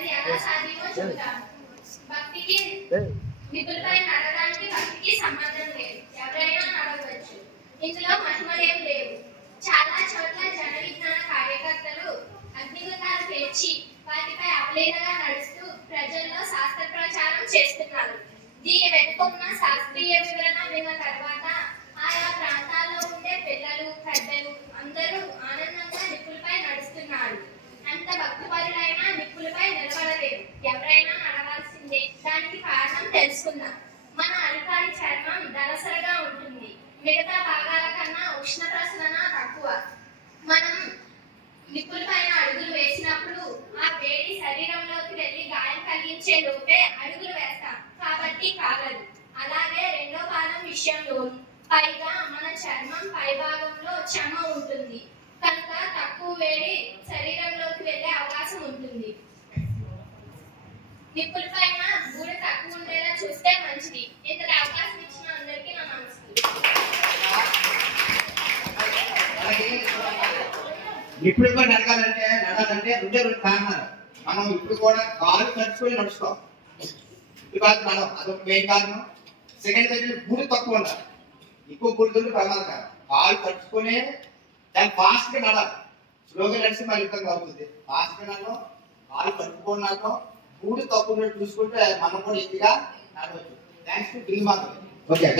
అది ఎలా సాధ్యమో చూద్దాం. భక్తికి నిపుణులపై నడవడానికి భక్తికి సంబంధం లేదు, ఎవరైనా నడవచ్చు. ఇందులో మహిమలేం లేవు. చాలా చోట్ల జన విజ్ఞాన కార్యకర్తలు అగ్నిగుండాలు పేర్చి వాటిపై అవలీలగా నడుస్తూ ప్రజల్లో శాస్త్ర ప్రచారం చేస్తున్నారు. దీని వెనుక ఉన్న శాస్త్రీయ వివరణ విన్న తర్వాత ఆయా ప్రాంతాల్లో ఉండే పిల్లలు పెద్దలు అందరూ ఆనందంగా నిప్పులపై నడుస్తున్నారు. అంత భక్తిపరులైనా నిప్పులపై నిలబడలేరు, ఎవరైనా నడవాల్సిందే. దానికి కారణం తెలుసుకుందాం. మన అరికాలి చర్మం దళసరిగా ఉంటుంది, మిగతా భాగాల కన్నా ఉష్ణ ప్రసరణ తక్కువ. మనం నిప్పుల పైన అడుగులు వేసినప్పుడు ఆ వేడి శరీరంలోకి వెళ్లి గాయం కలిగించే లోపే అడుగులు వేస్తాం, కాబట్టి కాగదు. అలాగే రెండో పాదం విషయంలో పైగా మన చర్మం పై భాగంలో చెమ్మ ఉంటుంది కనుక తక్కువ వేడి శరీరంలోకి వెళ్లే అవకాశం ఉంటుంది. నిప్పుల పైన బూడిద తక్కువ ఉండేలా చూస్తే మంచిది. ఇంతటి అవకాశం ఇచ్చిన అందరికీ నా నమస్కారం. ఇప్పుడు నడవాలంటే రెండు కారణాలు. మనం ఇప్పుడు కూడా కాలు కట్టుకొని నడుస్తాం, ఇప్పుడు కాదు మనం, అదొక మెయిన్ కారణం. సెకండ్ దగ్గర బూడి తక్కువ ఉండాలి, ఎక్కువ బూడిదుంటే ప్రమాదకరం. కాలు కట్టుకునే దాన్ని ఫాస్ట్ గా నడాలి, స్లోగా నడిచి మళ్ళీ ఇబ్బంది అవుతుంది. ఫాస్ట్ గా నడడం, కాలు కట్టుకున్నాక బూడి తక్కువ చూసుకుంటే మనం కూడా ఈజీగా నడవచ్చు. థ్యాంక్స్ టు డ్రిల్ మాత్రం. ఓకే.